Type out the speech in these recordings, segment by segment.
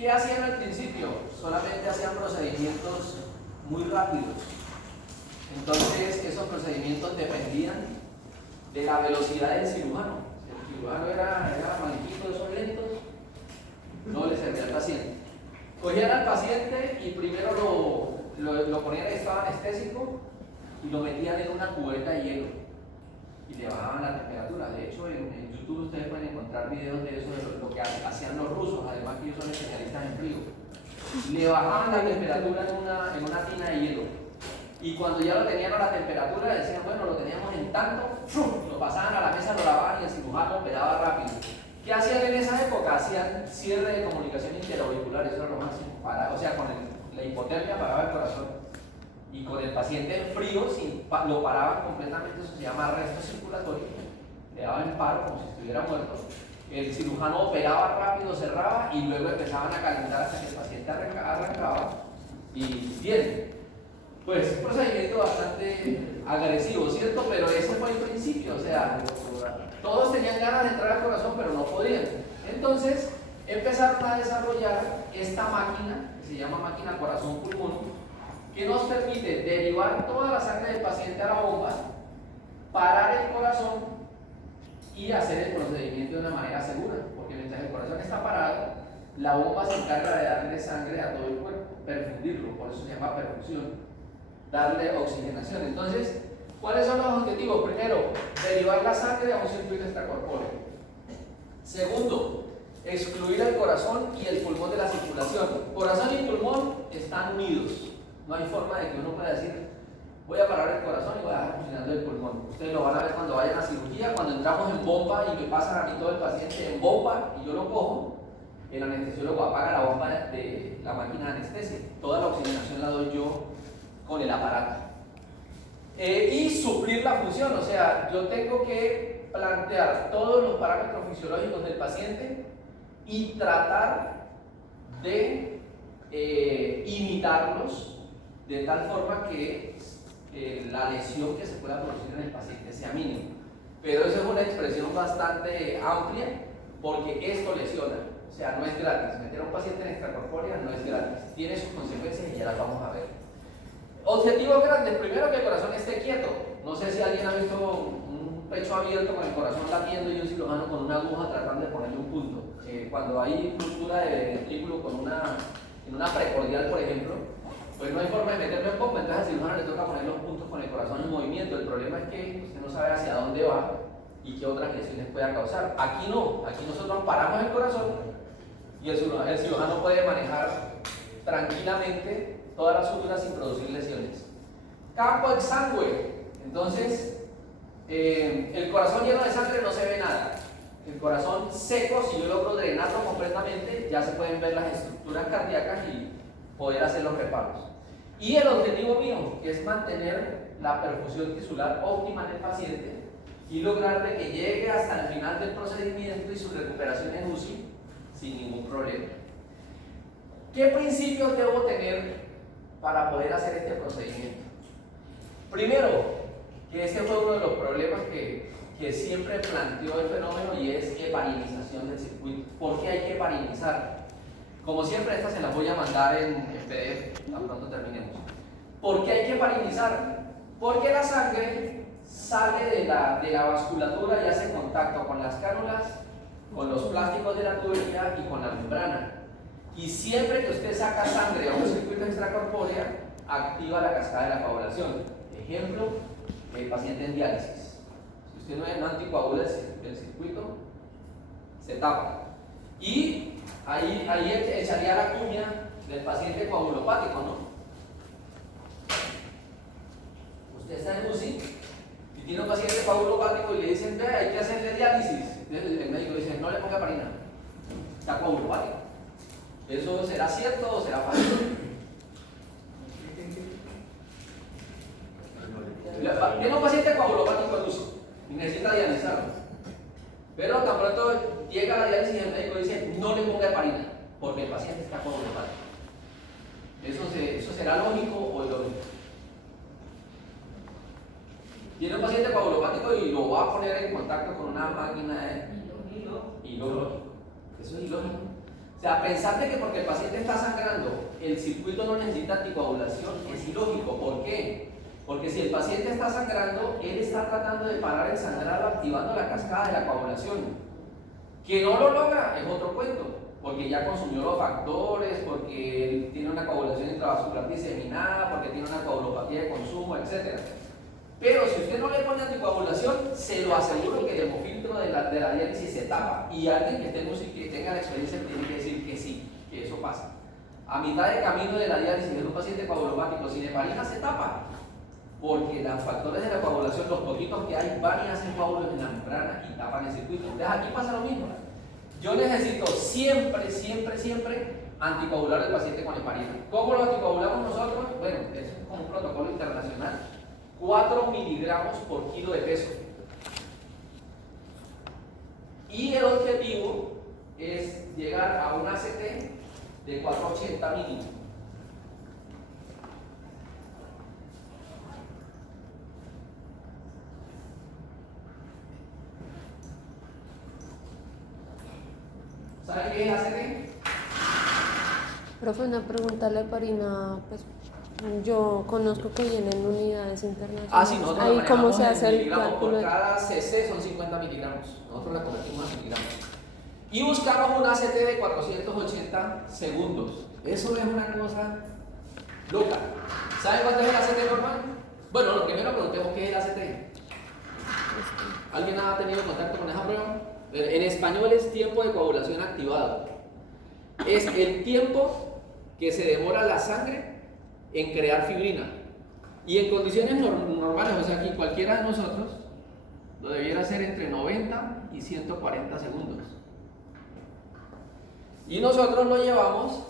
¿Qué hacían al principio? Solamente hacían procedimientos muy rápidos. Entonces, esos procedimientos dependían de la velocidad del cirujano. Si el cirujano era manquito, esos lentos, no le servía al paciente. Cogían al paciente y primero lo ponían en estado anestésico y lo metían en una cubeta de hielo y le bajaban la temperatura. De hecho, en YouTube ustedes pueden encontrar videos de eso, de lo que hacían los rusos, además que ellos son especialistas en frío. Le bajaban la temperatura en una tina de hielo. Y cuando ya lo tenían a la temperatura, decían, bueno, lo teníamos en tanto, lo pasaban a la mesa, lo lavaban y el cirujano operaba rápido. ¿Qué hacían en esa época? Hacían cierre de comunicación interauricular, eso era lo máximo. O sea, con la hipotermia paraba el corazón. Y con el paciente en frío lo paraban completamente, eso se llama arresto circulatorio. Le daban paro como si estuviera muerto. El cirujano operaba rápido, cerraba y luego empezaban a calentar hasta que el paciente arrancaba. Y bien, pues un procedimiento bastante agresivo, ¿cierto? Pero ese fue el principio, o sea, todos tenían ganas de entrar al corazón, pero no podían. Entonces empezaron a desarrollar esta máquina, que se llama máquina corazón-pulmón, que nos permite derivar toda la sangre del paciente a la bomba, parar el corazón y hacer el procedimiento de una manera segura, porque mientras el corazón está parado, la bomba se encarga de darle sangre a todo el cuerpo, perfundirlo, por eso se llama perfusión, darle oxigenación. Entonces, ¿cuáles son los objetivos? Primero, derivar la sangre a un circuito extracorpóreo. Segundo, excluir el corazón y el pulmón de la circulación. Corazón y pulmón están unidos. No hay forma de que uno pueda decir, voy a parar el corazón y voy a dejar funcionando el pulmón. Ustedes lo van a ver cuando vayan a cirugía, cuando entramos en bomba y me pasan a mí todo el paciente en bomba y yo lo cojo, el anestesiólogo apaga la bomba de la máquina de anestesia. Toda la oxigenación la doy yo con el aparato. Y suplir la función, o sea, yo tengo que plantear todos los parámetros fisiológicos del paciente y tratar de imitarlos de tal forma que la lesión que se pueda producir en el paciente sea mínima. Pero eso es una expresión bastante amplia porque esto lesiona, o sea, no es gratis. Meter a un paciente en extracorpórea no es gratis, tiene sus consecuencias y ya las vamos a ver. Objetivos grandes: primero, que el corazón esté quieto. No sé si alguien ha visto un pecho abierto con el corazón latiendo y un cirujano con una aguja tratando de ponerle un punto. Cuando hay ruptura de ventrículo en una precordial, por ejemplo, pues no hay forma de meterlo en bomba, entonces al cirujano le toca poner los puntos con el corazón en movimiento. El problema es que usted no sabe hacia dónde va y qué otras lesiones pueda causar. Aquí no, aquí nosotros paramos el corazón y el cirujano puede manejar tranquilamente todas las suturas sin producir lesiones. Campo exangüe. Entonces, el corazón lleno de sangre no se ve nada. El corazón seco, si yo logro drenarlo completamente, ya se pueden ver las estructuras cardíacas y poder hacer los reparos. Y el objetivo mío es mantener la perfusión tisular óptima en el paciente y lograr de que llegue hasta el final del procedimiento y su recuperación en UCI sin ningún problema. ¿Qué principios debo tener para poder hacer este procedimiento? Primero, que este fue uno de los problemas que siempre planteó el fenómeno, y es heparinización del circuito. ¿Por qué hay que heparinizar? Como siempre, estas se las voy a mandar en PDF, tan pronto terminemos. ¿Por qué hay que heparinizar? Porque la sangre sale de la vasculatura y hace contacto con las cánulas, con los plásticos de la tubería y con la membrana. Y siempre que usted saca sangre a un circuito extracorpóreo, activa la cascada de la coagulación. Ejemplo, el paciente en diálisis. Si usted no anticoagula el circuito, se tapa. Y ahí echaría la cuña del paciente coagulopático, ¿no? Usted está en UCI y tiene un paciente coagulopático y le dicen, ve, hay que hacerle diálisis. El médico dice, no le ponga heparina, está coagulopático. ¿Eso será cierto o será falso? Tiene un paciente coagulopático en UCI y necesita dializarlo, pero tan pronto llega la diálisis y el médico dice, no le ponga heparina porque el paciente está coagulopático. ¿Eso será lógico o ilógico? Tiene un paciente coagulopático y lo va a poner en contacto con una máquina ilógico. Eso es ilógico. O sea, pensar de que porque el paciente está sangrando, el circuito no necesita anticoagulación es ilógico. ¿Por qué? Porque si el paciente está sangrando, él está tratando de parar el sangrado activando la cascada de la coagulación. Que no lo logra es otro cuento, porque ya consumió los factores, porque él tiene una coagulación intravascular diseminada, porque tiene una coagulopatía de consumo, etc. Pero si usted no le pone anticoagulación, se lo aseguro que el hemofiltro de la diálisis se tapa. Y alguien que tenga la experiencia tiene que decir que sí, que eso pasa. A mitad de camino de la diálisis de un paciente coagulopático sin heparina se tapa. Porque los factores de la coagulación, los poquitos que hay, van y hacen coágulos en la membrana y tapan el circuito. Entonces aquí pasa lo mismo. Yo necesito siempre anticoagular al paciente con heparina. ¿Cómo lo anticoagulamos nosotros? Bueno, es como un protocolo internacional. 4 miligramos por kilo de peso. Y el objetivo es llegar a un ACT de 480 mínimo. ¿Saben qué es ACT? Profe, una pregunta, la heparina, pues yo conozco que vienen unidades internacionales. Sí, nosotros ahí la cómo se manejamos hace en el miligramos cálculo. por cada cc son 50 miligramos. Nosotros la convertimos en miligramos. Y buscamos un ACT de 480 segundos. Eso es una cosa loca. ¿Saben cuánto es el ACT normal? Bueno, lo primero preguntemos qué es el ACT. ¿Alguien ha tenido contacto con esa prueba? En español es tiempo de coagulación activado. Es el tiempo que se demora la sangre en crear fibrina. Y en condiciones normales, o sea, aquí cualquiera de nosotros lo debiera hacer entre 90 y 140 segundos. Y nosotros lo llevamos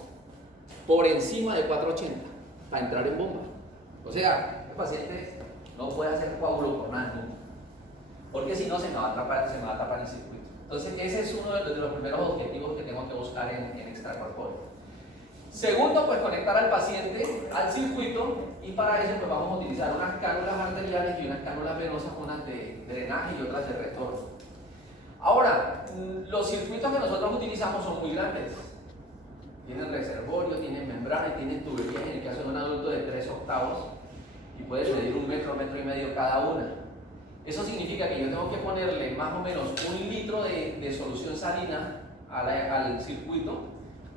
por encima de 480 para entrar en bomba. O sea, el paciente no puede hacer coágulo por nada nunca, porque si no se me va a tapar el circuito. Entonces ese es uno de los primeros objetivos que tengo que buscar en extracorpóreo. Segundo, pues conectar al paciente al circuito, y para eso pues vamos a utilizar unas cánulas arteriales y unas cánulas venosas, unas de drenaje y otras de retorno. Ahora, los circuitos que nosotros utilizamos son muy grandes. Tienen reservorio, tienen membrana y tienen tuberías, en el caso de un adulto de 3 octavos, y puede medir 1 metro, 1,5 metros cada una. Eso significa que yo tengo que ponerle más o menos 1 litro de solución salina al circuito,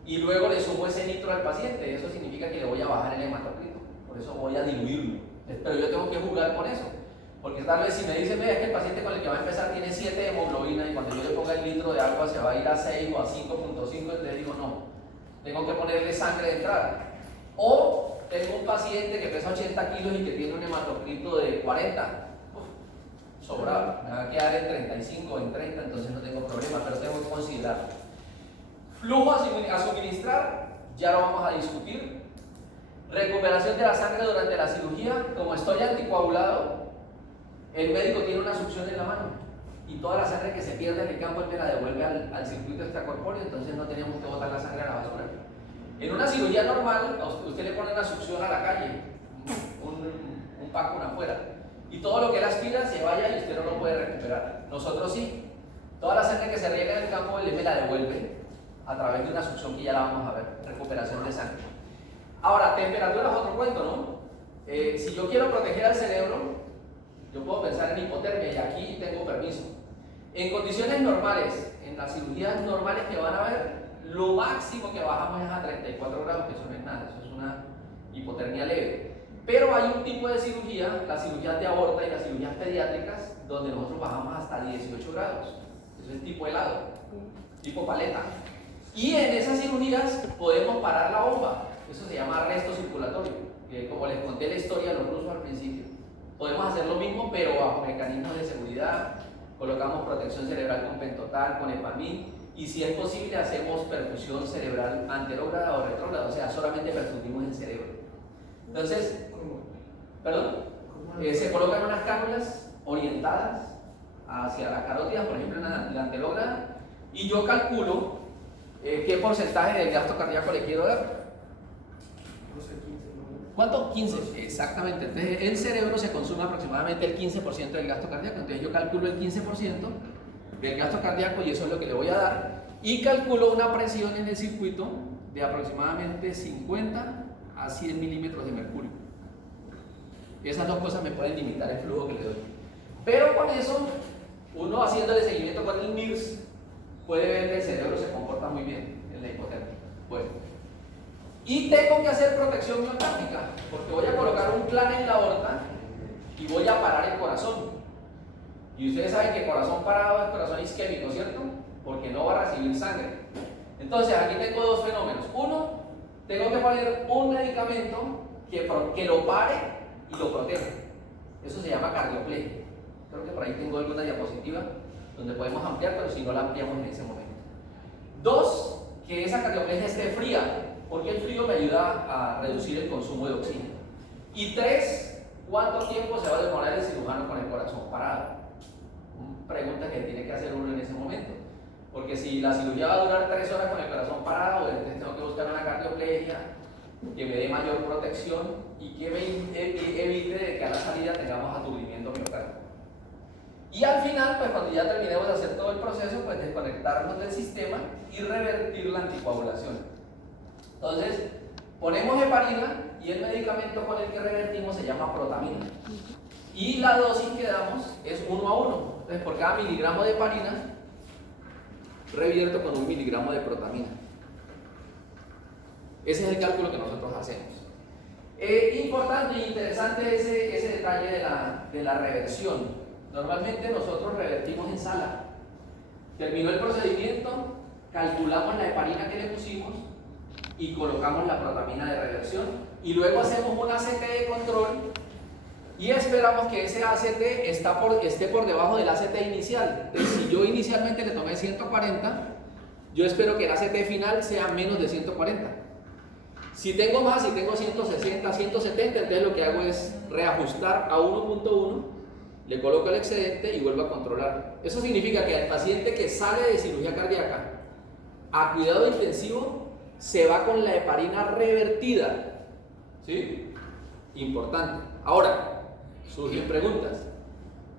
y luego le sumo ese litro al paciente. Eso significa que le voy a bajar el hematocrito, por eso voy a diluirlo. Pero yo tengo que jugar con eso, porque tal vez si me dicen, vea, es que el paciente con el que va a empezar tiene 7 de hemoglobina, y cuando yo le ponga el litro de agua se va a ir a 6 o a 5.5, entonces digo, no, tengo que ponerle sangre de entrada. O tengo un paciente que pesa 80 kilos y que tiene un hematocrito de 40, sobrado, me va a quedar en 35 o en 30, entonces no tengo problema, pero tengo que considerarlo. Flujo a suministrar, ya lo vamos a discutir. Recuperación de la sangre durante la cirugía. Como estoy anticoagulado, el médico tiene una succión en la mano y toda la sangre que se pierde en el campo él me la devuelve al circuito extracorpóreo, entonces no tenemos que botar la sangre a la basura. En una cirugía normal, usted le pone una succión a la calle, un paco afuera, y todo lo que él aspira se vaya y usted no lo puede recuperar. Nosotros sí, toda la sangre que se riega en el campo él me la devuelve a través de una succión que ya la vamos a ver, recuperación de sangre. Ahora, temperatura es otro cuento, ¿no? Si yo quiero proteger al cerebro, yo puedo pensar en hipotermia, y aquí tengo permiso. En condiciones normales, en las cirugías normales que van a ver, lo máximo que bajamos es a 34 grados, que eso no es nada, eso es una hipotermia leve. Pero hay un tipo de cirugía, las cirugías de aorta y las cirugías pediátricas, donde nosotros bajamos hasta 18 grados. Eso es tipo helado, tipo paleta. Y en esas cirugías podemos parar la bomba. Eso se llama arresto circulatorio, que como les conté la historia de los rusos al principio. Podemos hacer lo mismo, pero bajo mecanismos de seguridad. Colocamos protección cerebral con pentotal, con epamil, y si es posible hacemos perfusión cerebral anterógrada o retrógrada, o sea, solamente perfundimos el cerebro. Entonces, se colocan unas cánulas orientadas hacia la carótida, por ejemplo en la anterógrada, y yo calculo qué porcentaje del gasto cardíaco le quiero dar. ¿Cuánto? 15, exactamente. Entonces el cerebro se consume aproximadamente el 15% del gasto cardíaco, entonces yo calculo el 15% del gasto cardíaco y eso es lo que le voy a dar, y calculo una presión en el circuito de aproximadamente 50 a 100 milímetros de mercurio. Esas dos cosas me pueden limitar el flujo que le doy. Pero con eso, uno haciéndole seguimiento con el MIRS, puede ver que el cerebro se comporta muy bien en la hipotermia. Bueno, y tengo que hacer protección miocárdica, porque voy a colocar un plan en la aorta y voy a parar el corazón. Y ustedes saben que corazón parado es corazón isquémico, ¿cierto? Porque no va a recibir sangre. Entonces aquí tengo dos fenómenos. Uno, tengo que poner un medicamento que lo pare y lo proteja. Eso se llama cardioplegia. Creo que por ahí tengo alguna diapositiva donde podemos ampliar, pero si no la ampliamos en ese momento. Dos, que esa cardioplegia esté fría, porque el frío me ayuda a reducir el consumo de oxígeno. Y tres, ¿cuánto tiempo se va a demorar el cirujano con el corazón parado? Pregunta que tiene que hacer uno en ese momento. Porque si la cirugía va a durar 3 horas con el corazón parado, entonces tengo que buscar una cardioplegia que me dé mayor protección y que evite de que a la salida tengamos aturdimiento miocárdico. Y al final, pues cuando ya terminemos de hacer todo el proceso, pues desconectarnos del sistema y revertir la anticoagulación. Entonces, ponemos heparina y el medicamento con el que revertimos se llama protamina. Y la dosis que damos es 1 a 1. Entonces, por cada miligramo de heparina, revierto con 1 miligramo de protamina. Ese es el cálculo que nosotros hacemos. Importante e interesante ese detalle de la reversión. Normalmente nosotros revertimos en sala. Terminó el procedimiento, calculamos la heparina que le pusimos y colocamos la protamina de reversión. Y luego hacemos un ACT de control y esperamos que ese ACT esté por debajo del ACT inicial. Entonces, si yo inicialmente le tomé 140, yo espero que el ACT final sea menos de 140. Si tengo más, si tengo 160, 170, entonces lo que hago es reajustar a 1.1, le coloco el excedente y vuelvo a controlar. Eso significa que el paciente que sale de cirugía cardíaca a cuidado intensivo se va con la heparina revertida. ¿Sí? Importante. Ahora, surgen preguntas.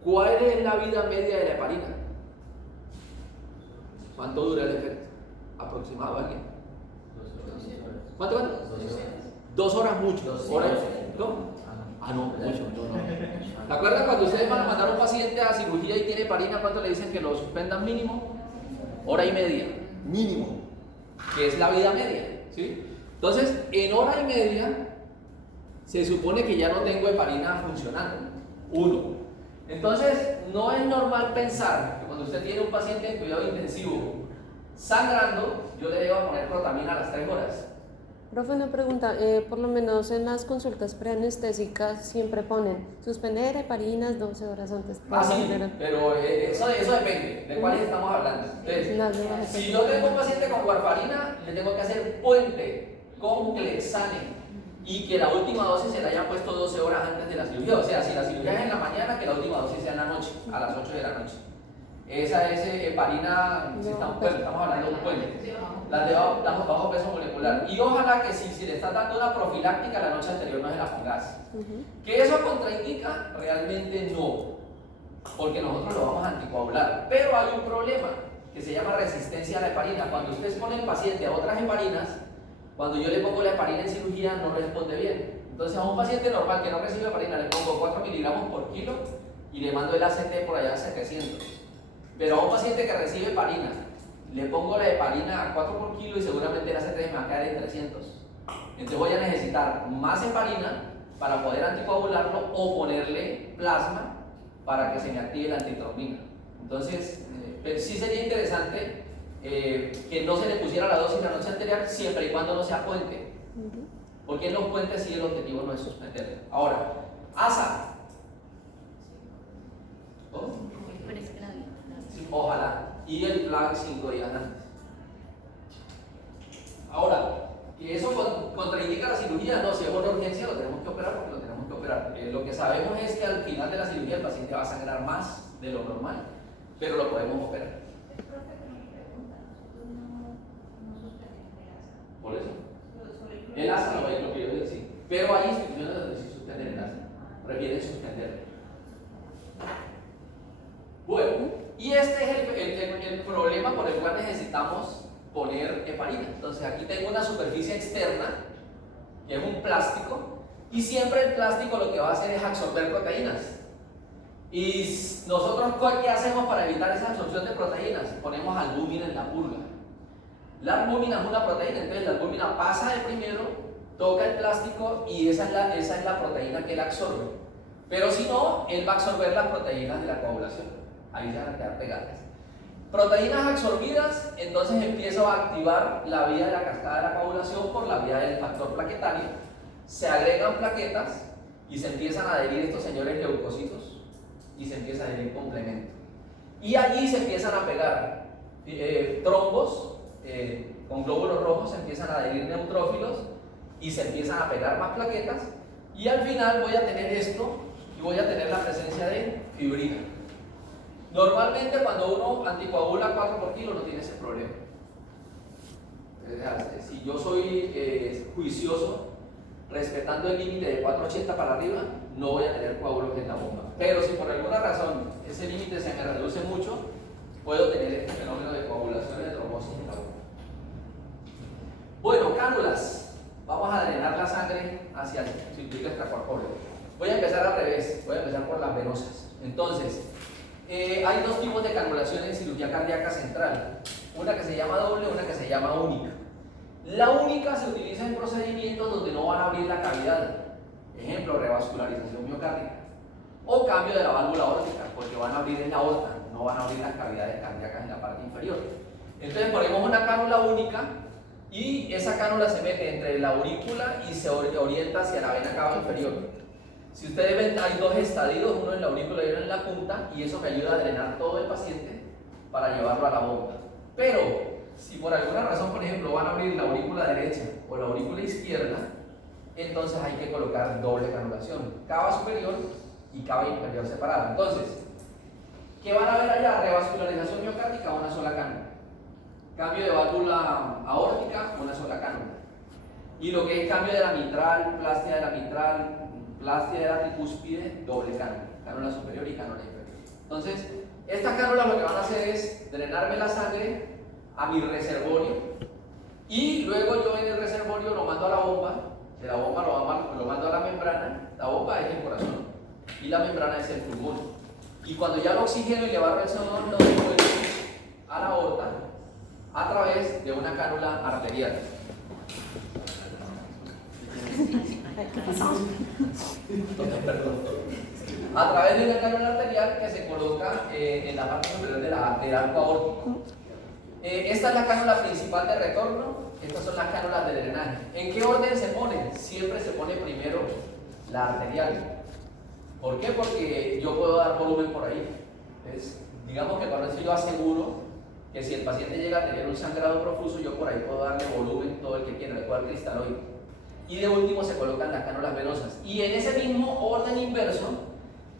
¿Cuál es la vida media de la heparina? ¿Cuánto dura el efecto? ¿Aproximado alguien? 2 horas. ¿Cuánto? 2 horas mucho. 2 horas. ¿Cómo? Ah, no, mucho, no. ¿Te acuerdas cuando ustedes van a mandar a un paciente a cirugía y tiene heparina, cuánto le dicen que lo suspendan mínimo? 1 hora y media, mínimo, que es la vida media, ¿sí? Entonces, en 1 hora y media, se supone que ya no tengo heparina funcionando. 1. Entonces, no es normal pensar que cuando usted tiene un paciente en cuidado intensivo sangrando, yo le debo poner protamina a las 3 horas. Profe, una pregunta, por lo menos en las consultas preanestésicas siempre ponen suspender heparinas 12 horas antes. Sí, pero eso depende de cuáles estamos hablando. Entonces, si yo tengo un paciente con warfarina, le tengo que hacer puente con clexane y que la última dosis se la hayan puesto 12 horas antes de la cirugía. O sea, si la cirugía es en la mañana, que la última dosis sea en la noche, a las 8 de la noche. Esa es heparina, si estamos hablando de un puente. Las de bajo peso molecular. Y ojalá que si le estás dando una profiláctica la noche anterior no se la pongas. ¿Que eso contraindica? Realmente no, porque nosotros lo vamos a anticoagular. Pero hay un problema que se llama resistencia a la heparina. Cuando usted expone al paciente a otras heparinas, cuando yo le pongo la heparina en cirugía no responde bien. Entonces a un paciente normal que no recibe heparina le pongo 4 miligramos por kilo y le mando el ACT por allá a 700. Pero a un paciente que recibe heparina le pongo la heparina a 4 por kilo y seguramente el ACT me va a caer en 300. Entonces voy a necesitar más heparina para poder anticoagularlo o ponerle plasma para que se me active la antitrombina. Entonces, sí sería interesante que no se le pusiera la dosis la noche anterior siempre y cuando no sea puente. Porque en los puentes sí el objetivo no es suspenderlo. Ahora, ASA. ¿Oh? Sí, ojalá. Y el plan 5 días antes. Ahora, que eso contraindica la cirugía, no, si es una urgencia lo tenemos que operar porque lo tenemos que operar. Lo que sabemos es que al final de la cirugía el paciente va a sangrar más de lo normal, pero lo podemos operar. Por eso. El ASA no es lo que yo decía. Pero hay instituciones donde sí suspenden el ASA. Prefieren suspenderlo. Bueno, y este es el problema por el cual necesitamos poner heparina. Entonces aquí tengo una superficie externa, que es un plástico, y siempre el plástico lo que va a hacer es absorber proteínas. Y nosotros, ¿qué hacemos para evitar esa absorción de proteínas? Ponemos albúmina en la purga. La albúmina es una proteína, entonces la albúmina pasa de primero, toca el plástico y esa es la proteína que él absorbe. Pero si no, él va a absorber las proteínas de la coagulación. Ahí se van a quedar pegadas. Proteínas absorbidas, entonces empiezo a activar la vía de la cascada de la coagulación por la vía del factor plaquetario. Se agregan plaquetas y se empiezan a adherir estos señores leucocitos y se empieza a adherir complemento. Y allí se empiezan a pegar trombos con glóbulos rojos, se empiezan a adherir neutrófilos y se empiezan a pegar más plaquetas. Y al final voy a tener esto y voy a tener la presencia de fibrina. Normalmente cuando uno anticoagula 4 por kilo no tiene ese problema. Si yo soy juicioso, respetando el límite de 480 para arriba, no voy a tener coágulos en la bomba. Pero si por alguna razón ese límite se me reduce mucho, puedo tener este fenómeno de coagulación de trombosis en la bomba. Bueno, cánulas. Vamos a drenar la sangre hacia el circuito extracorpóreo. Voy a empezar al revés, voy a empezar por las venosas. Entonces, hay dos tipos de canulación en cirugía cardíaca central. Una que se llama doble, una que se llama única. La única se utiliza en procedimientos donde no van a abrir la cavidad. Ejemplo, revascularización miocárdica. O cambio de la válvula aórtica, porque van a abrir en la aorta, no van a abrir las cavidades cardíacas en la parte inferior. Entonces ponemos una cánula única y esa cánula se mete entre la aurícula y se orienta hacia la vena cava inferior. Si ustedes ven, hay dos estadios, uno en la aurícula y uno en la punta, y eso me ayuda a drenar todo el paciente para llevarlo a la bomba. Pero, si por alguna razón, por ejemplo, van a abrir la aurícula derecha o la aurícula izquierda, entonces hay que colocar doble canulación, cava superior y cava inferior separada. Entonces, ¿qué van a ver allá? Revascularización miocárdica, una sola cánula. Cambio de válvula aórtica, una sola cánula. Y lo que es cambio de la mitral, plastia de la mitral, plastia de la tricúspide, doble cánula, cánula superior y cánula inferior. Entonces, estas cánulas lo que van a hacer es drenarme la sangre a mi reservorio y luego yo en el reservorio lo mando a la bomba, de la bomba lo mando a la membrana. La bomba es el corazón y la membrana es el pulmón. Y cuando ya lo oxigeno y le barro el CO2, lo devuelvo a la aorta a través de una cánula arterial. A través de una cánula arterial que se coloca en la parte superior del arco aórtico. Esta es la cánula principal de retorno, estas son las cánulas de drenaje. ¿En qué orden se ponen? Siempre se pone primero la arterial. ¿Por qué? Porque yo puedo dar volumen por ahí. Entonces, digamos que con eso yo aseguro que si el paciente llega a tener un sangrado profuso, yo por ahí puedo darle volumen todo el que quiera, le puedo dar cristaloide. Y de último se colocan las cánulas venosas. Y en ese mismo orden inverso,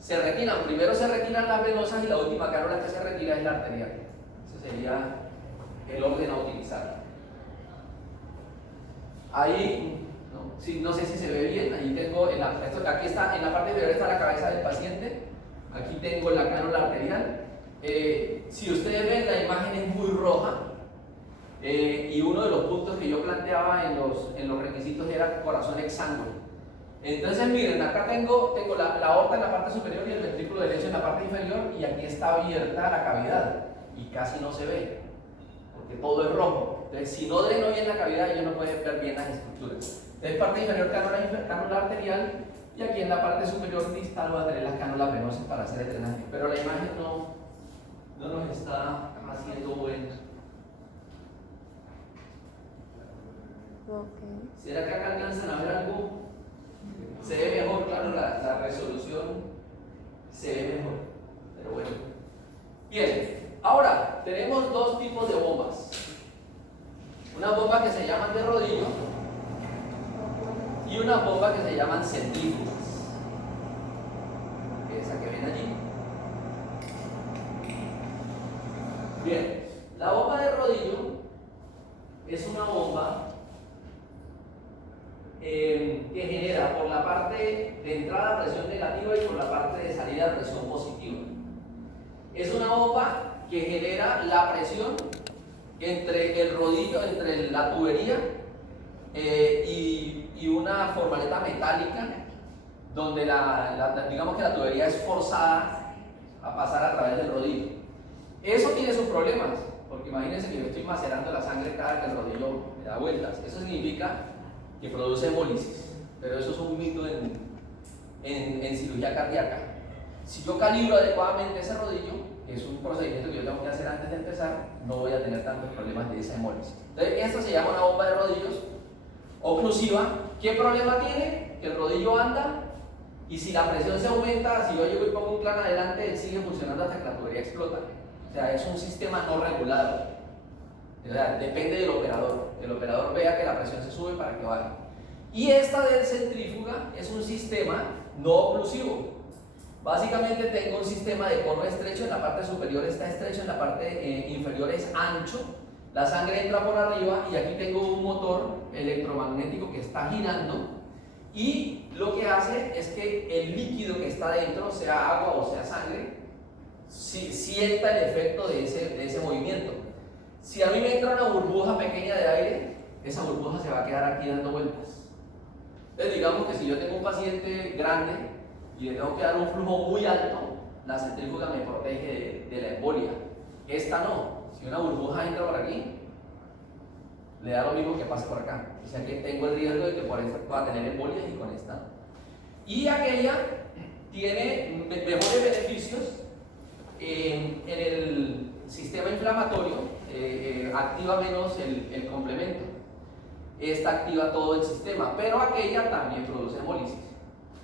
se retiran. Primero se retiran las venosas y la última cánula que se retira es la arterial. Ese sería el orden a utilizar. Ahí, no sé si se ve bien, ahí tengo, aquí está, en la parte inferior está la cabeza del paciente. Aquí tengo la cánula arterial. Si ustedes ven, la imagen es muy roja. Y uno de los puntos que yo planteaba en los requisitos era corazón exangüe. Entonces miren, acá tengo la aorta en la parte superior y el ventrículo derecho en la parte inferior, y aquí está abierta la cavidad y casi no se ve porque todo es rojo. Entonces si no dreno bien la cavidad, ellos no pueden ver bien las estructuras. Entonces parte inferior cánula arterial, y aquí en la parte superior distal voy a tener las cánulas venosas para hacer el drenaje, pero la imagen no nos está haciendo buena. Okay. ¿Será que acá alcanzan a ver algo? Se ve mejor, claro, la resolución se ve mejor, pero bueno. Bien, ahora tenemos dos tipos de bombas. Una bomba que se llaman de rodillo y una bomba que se llaman centrífugas, esa que ven allí. Bien, la bomba de rodillo es una bomba que genera por la parte de entrada presión negativa y por la parte de salida presión positiva. Es una bomba que que genera la presión entre el rodillo, entre la tubería y una formaleta metálica, donde digamos que la tubería es forzada a pasar a través del rodillo. Eso tiene sus problemas, porque imagínense que yo estoy macerando la sangre cada que el rodillo me da vueltas. Eso significa que produce hemólisis, pero eso es un mito en cirugía cardíaca. Si yo calibro adecuadamente ese rodillo, que es un procedimiento que yo tengo que hacer antes de empezar, no voy a tener tantos problemas de esa hemólisis. Entonces, esto se llama una bomba de rodillos oclusiva. ¿Qué problema tiene? Que el rodillo anda y si la presión se aumenta, si yo llego y pongo un plan adelante, él sigue funcionando hasta que la tubería explota. O sea, es un sistema no regulado. O sea, depende del operador. El operador vea que la presión se sube para que baje. Y esta del centrífuga es un sistema no oclusivo. Básicamente tengo un sistema de cono estrecho, en la parte superior está estrecho, en la parte inferior es ancho. La sangre entra por arriba y aquí tengo un motor electromagnético que está girando y lo que hace es que el líquido que está dentro, sea agua o sea sangre, sienta el efecto de ese movimiento. Si a mí me entra una burbuja pequeña de aire, esa burbuja se va a quedar aquí dando vueltas. Entonces digamos que si yo tengo un paciente grande y le tengo que dar un flujo muy alto, la centrífuga me protege de la embolia. Esta no. Si una burbuja entra por aquí, le da lo mismo que pase por acá. O sea que tengo el riesgo de que por esta pueda tener embolia y con esta no. Y aquella tiene mejores beneficios en el sistema inflamatorio, activa menos el complemento. Esta activa todo el sistema, pero aquella también produce hemólisis.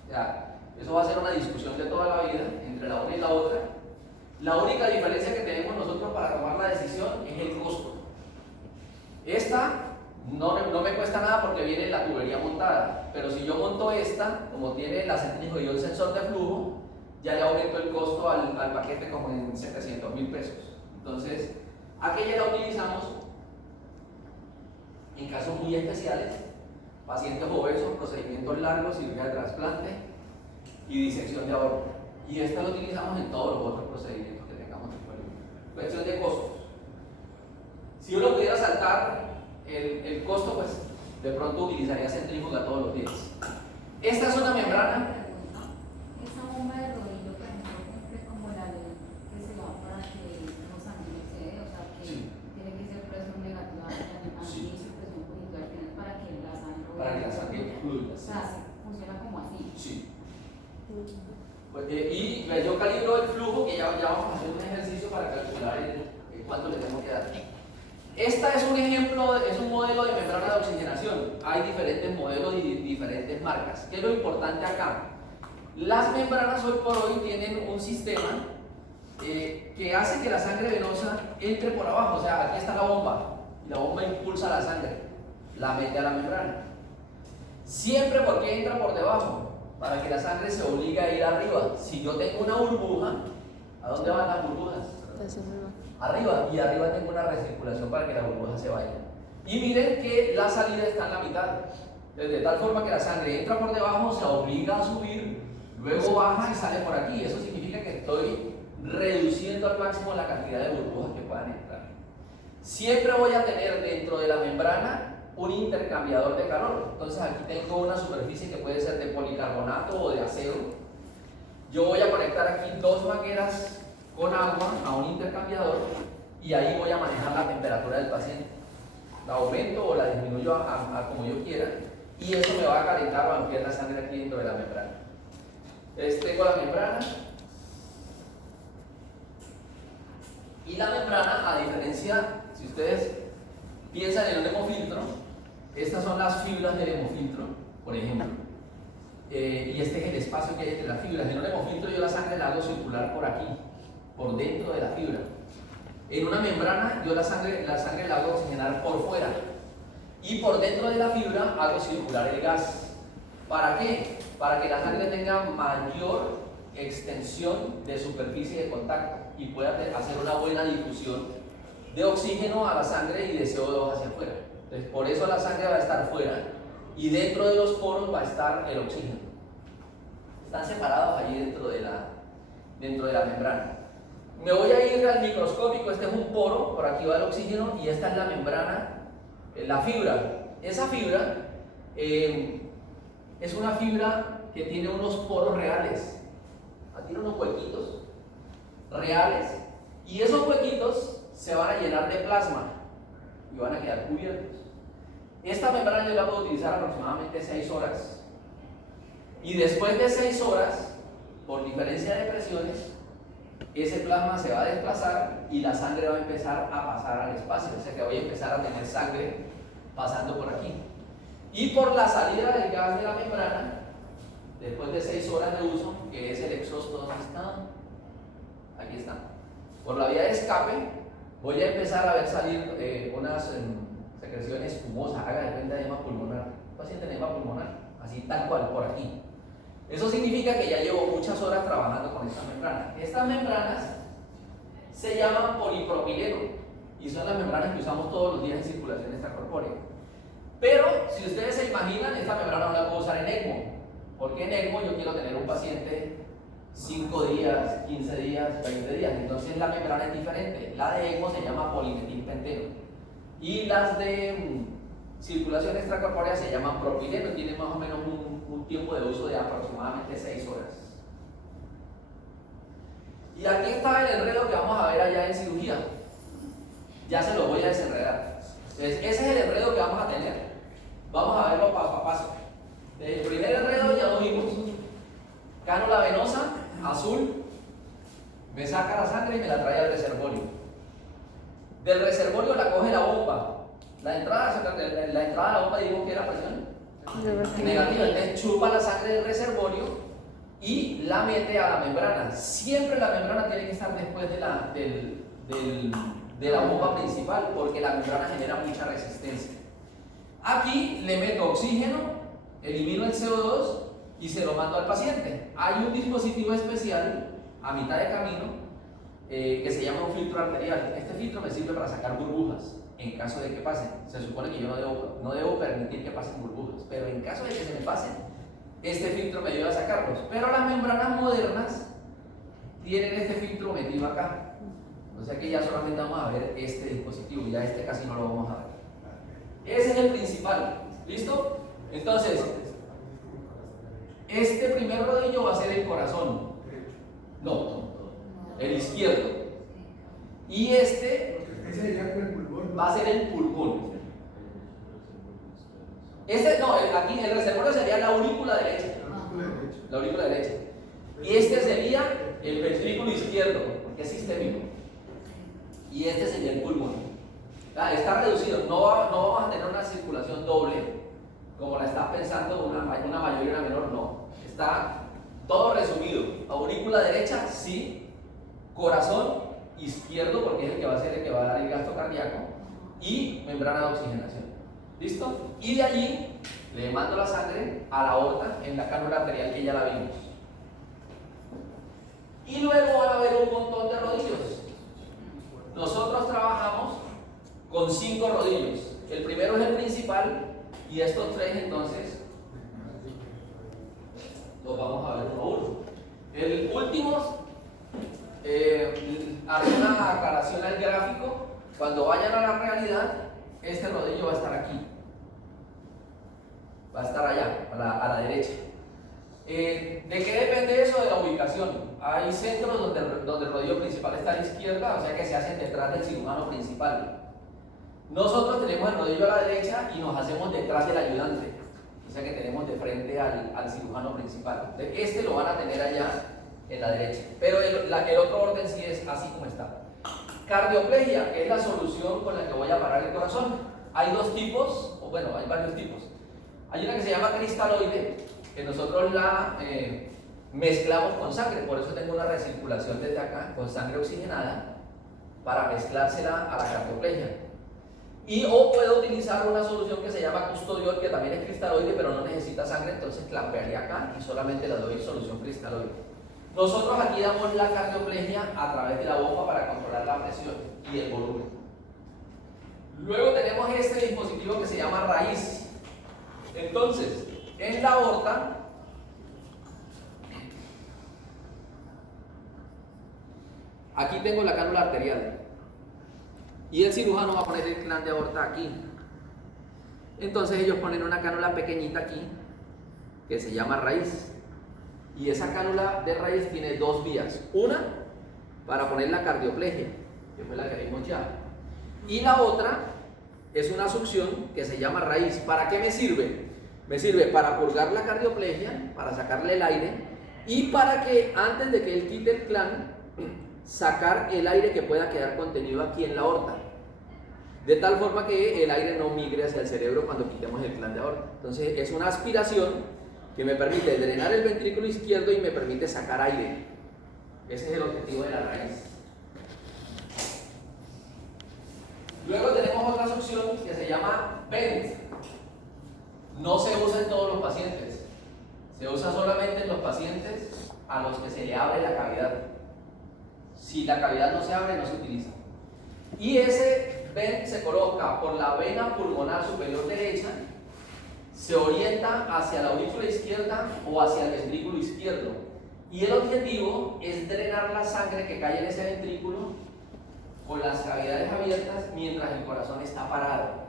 O sea, eso va a ser una discusión de toda la vida entre la una y la otra. La única diferencia que tenemos nosotros para tomar la decisión es el costo. Esta no me cuesta nada porque viene la tubería montada, pero si yo monto esta, como tiene la centrífuga y un sensor de flujo, ya le aumento el costo al paquete como en 700,000 pesos. Entonces, aquella la utilizamos en casos muy especiales, pacientes obesos, procedimientos largos, cirugía de trasplante y disección de aorta. Y esta lo utilizamos en todos los otros procedimientos que tengamos disponibles. Cuestión de costos. Si uno pudiera saltar el costo, pues de pronto utilizaría centrífuga todos los días. Esta es una membrana. Esa bomba de rodillo, por ejemplo, cumple como la ley que se va para que no sangre excede, o sea que Sí. tiene que ser presión negativa al Sí. inicio, presión positiva al final para que la sangre. Para que la sangre fluya. O sea, funciona como así. Sí. Pues, y yo calibro el flujo, que ya vamos a hacer un ejercicio para calcular cuánto le tengo que dar. Esta es un ejemplo, es un modelo de membrana de oxigenación. Hay diferentes modelos y diferentes marcas. ¿Qué es lo importante acá? Las membranas hoy por hoy tienen un sistema que hace que la sangre venosa entre por abajo. O sea, aquí está la bomba y la bomba impulsa la sangre, la mete a la membrana. Siempre porque entra por debajo, para que la sangre se obligue a ir arriba. Si yo tengo una burbuja, ¿a dónde van las burbujas? Arriba, y arriba tengo una recirculación para que la burbuja se vaya. Y miren que la salida está en la mitad. De tal forma que la sangre entra por debajo, se obliga a subir, luego baja y sale por aquí. Eso significa que estoy reduciendo al máximo la cantidad de burbujas que puedan entrar. Siempre voy a tener dentro de la membrana un intercambiador de calor. Entonces aquí tengo una superficie que puede ser de policarbonato o de acero. Yo voy a conectar aquí dos mangueras con agua a un intercambiador y ahí voy a manejar la temperatura del paciente. La aumento o la disminuyo a como yo quiera y eso me va a calentar o a enfriar la sangre aquí dentro de la membrana. Entonces tengo la membrana y la membrana, a diferencia, si ustedes piensan en un hemofiltro, estas son las fibras del hemofiltro, por ejemplo. Y este es el espacio que hay entre las fibras. En un hemofiltro yo la sangre la hago circular por aquí, por dentro de la fibra. En una membrana yo la sangre la hago oxigenar por fuera. Y por dentro de la fibra hago circular el gas. ¿Para qué? Para que la sangre tenga mayor extensión de superficie de contacto y pueda hacer una buena difusión de oxígeno a la sangre y de CO2 hacia afuera. Entonces, por eso la sangre va a estar fuera y dentro de los poros va a estar el oxígeno. Están separados allí dentro de la membrana. Me voy a ir al microscópico. Este es un poro, por aquí va el oxígeno y esta es la membrana, la fibra. Esa fibra es una fibra que tiene unos poros reales, tiene unos huequitos reales y esos huequitos se van a llenar de plasma y van a quedar cubiertos. Esta membrana yo la puedo utilizar aproximadamente 6 horas y después de 6 horas, por diferencia de presiones, ese plasma se va a desplazar y la sangre va a empezar a pasar al espacio, o sea que voy a empezar a tener sangre pasando por aquí. Y por la salida del gas de la membrana, después de 6 horas de uso, que es el exhausto, ¿dónde está? Aquí está. Por la vía de escape, voy a empezar a ver salir unas secreciones espumosas, haga de cuenta de edema pulmonar. Paciente de edema pulmonar, así tal cual, por aquí. Eso significa que ya llevo muchas horas trabajando con esta membrana. Estas membranas se llaman polipropileno y son las membranas que usamos todos los días en circulación extracorpórea. Pero si ustedes se imaginan, esta membrana no la puedo usar en ECMO, porque en ECMO yo quiero tener un paciente 5 días, 15 días, 20 días. Entonces la membrana es diferente. La de ECMO se llama polimetilpenteno y las de circulación extracorpórea se llaman propileno. Tienen más o menos un tiempo de uso de aproximadamente 6 horas. Y aquí está el enredo que vamos a ver allá en cirugía. Ya se lo voy a desenredar. Entonces, ese es el enredo que vamos a tener. Vamos a verlo paso a paso. El primer enredo ya lo vimos. Cánula venosa, azul, me saca la sangre y me la trae al reservorio. Del reservorio la coge la bomba. La entrada de la bomba dijimos que era presión negativa. Entonces chupa la sangre del reservorio y la mete a la membrana. Siempre la membrana tiene que estar después de la bomba principal, porque la membrana genera mucha resistencia. Aquí le meto oxígeno, elimino el CO2 y se lo mando al paciente. Hay un dispositivo especial a mitad de camino que se llama un filtro arterial. Este filtro me sirve para sacar burbujas en caso de que pasen. Se supone que yo no debo permitir que pasen burbujas, pero en caso de que se me pasen, este filtro me ayuda a sacarlos. Pero las membranas modernas tienen este filtro metido acá. O sea que ya solamente vamos a ver este dispositivo, ya este casi no lo vamos a ver. Ese es el principal. ¿Listo? Entonces, este primer rodillo va a ser el corazón. No, el izquierdo. Y este va a ser el pulmón. Aquí el reservorio sería la aurícula derecha. La aurícula derecha. Y este sería el ventrículo izquierdo, que es sistémico. Y este sería el pulmón. Está reducido, no vamos a tener una circulación doble, como la estás pensando, una mayor y una menor, no. Está todo resumido. Aurícula derecha, sí. Corazón izquierdo, porque es el que va a ser el que va a dar el gasto cardíaco. Y membrana de oxigenación. ¿Listo? Y de allí le mando la sangre a la aorta en la cánula arterial que ya la vimos. Y luego van a haber un montón de rodillos. Nosotros trabajamos con 5 rodillos. El primero es el principal y estos 3 entonces los vamos a ver uno a uno. El último, haré una aclaración al gráfico. Cuando vayan a la realidad, este rodillo va a estar aquí. Va a estar allá, a la derecha. ¿De qué depende eso? De la ubicación. Hay centros donde el rodillo principal está a la izquierda, o sea que se hacen detrás del cirujano principal. Nosotros tenemos el rodillo a la derecha y nos hacemos detrás del ayudante, o sea que tenemos de frente al cirujano principal. Este lo van a tener allá en la derecha, pero el otro orden sí es así como está. Cardioplegia, que es la solución con la que voy a parar el corazón. Hay dos tipos, o bueno, hay varios tipos. Hay una que se llama cristaloide, que nosotros la mezclamos con sangre, por eso tengo una recirculación desde acá con sangre oxigenada para mezclársela a la cardioplegia. O puedo utilizar una solución que se llama custodiol, que también es cristaloide, pero no necesita sangre, entonces clampearía acá y solamente le doy solución cristaloide. Nosotros aquí damos la cardioplegia a través de la bomba para controlar la presión y el volumen. Luego tenemos este dispositivo que se llama raíz. Entonces, en la aorta Aquí tengo la cánula arterial. Y el cirujano va a poner el gland de aorta aquí. Entonces ellos ponen una cánula pequeñita aquí, que se llama raíz. Y esa cánula de raíz tiene dos vías. Una, para poner la cardioplegia, que fue la que vimos ya. Y la otra es una succión que se llama raíz. ¿Para qué me sirve? Me sirve para purgar la cardioplegia, para sacarle el aire, y para que antes de que él quite el gland, sacar el aire que pueda quedar contenido aquí en la aorta, de tal forma que el aire no migre hacia el cerebro cuando quitemos el gland de aorta. Entonces es una aspiración que me permite drenar el ventrículo izquierdo y me permite sacar aire. Ese es el objetivo de la raíz. Luego tenemos otra succión que se llama vent. No se usa en todos los pacientes, se usa solamente en los pacientes a los que se le abre la cavidad. Si la cavidad no se abre, no se utiliza. Y ese vent se coloca por la vena pulmonar superior derecha, se orienta hacia la aurícula izquierda o hacia el ventrículo izquierdo. Y el objetivo es drenar la sangre que cae en ese ventrículo con las cavidades abiertas mientras el corazón está parado.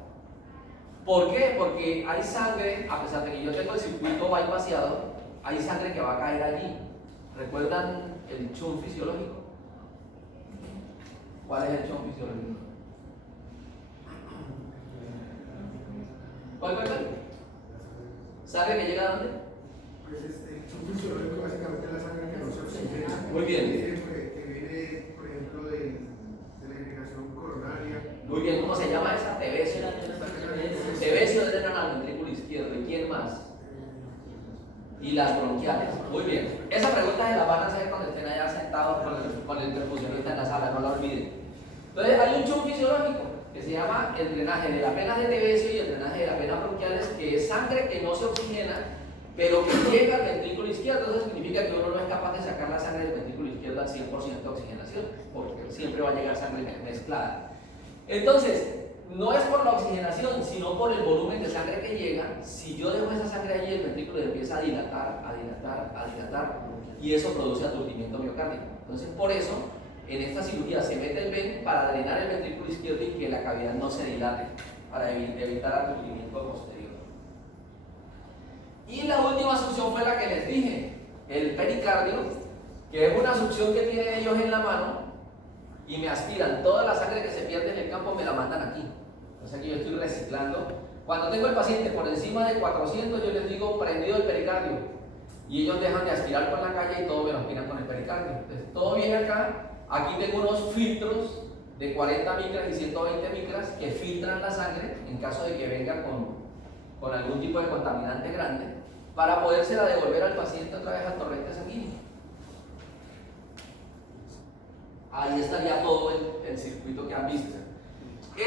¿Por qué? Porque hay sangre, a pesar de que yo tengo el circuito bypassado, hay sangre que va a caer allí. ¿Recuerdan el shunt fisiológico? ¿Cuál es el shunt fisiológico? ¿Cuál? ¿Sangre que llega a dónde? Pues el shunt fisiológico básicamente es la sangre que no se oxigena. Muy bien. Que viene, por ejemplo, de la irrigación coronaria. Muy bien, ¿cómo se llama esa? Tebesio. Tebesio drenan al ventrículo izquierdo. ¿Y quién más? Y las bronquiales. Muy bien. Esa pregunta se la van a hacer cuando estén allá sentados con el perfusionista en la sala, no la olviden. Entonces hay un shunt fisiológico que se llama el drenaje de las venas de Tebesio y el drenaje de las venas bronquiales, que es sangre que no se oxigena, pero que llega al ventrículo izquierdo. Eso significa que uno no es capaz de sacar la sangre del ventrículo izquierdo al 100% de oxigenación, porque siempre va a llegar sangre mezclada. Entonces, no es por la oxigenación, sino por el volumen de sangre que llega. Si yo dejo esa sangre allí, el ventrículo empieza a dilatar, y eso produce aturdimiento miocárdico. Entonces, por eso, en esta cirugía se mete el VEN para drenar el ventrículo izquierdo y que la cavidad no se dilate, para evitar aturdimiento posterior. Y la última succión fue la que les dije, el pericardio, que es una succión que tienen ellos en la mano y me aspiran toda la sangre que se pierde en el campo, me la mandan aquí. Entonces aquí yo estoy reciclando. Cuando tengo el paciente por encima de 400, yo les digo prendido el pericardio y ellos dejan de aspirar por la calle y todo me lo aspiran con el pericardio. Entonces todo viene acá. Aquí tengo unos filtros de 40 micras y 120 micras que filtran la sangre en caso de que venga con algún tipo de contaminante grande, para podérsela devolver al paciente otra vez al torrente sanguíneo. Ahí estaría todo el circuito que han visto.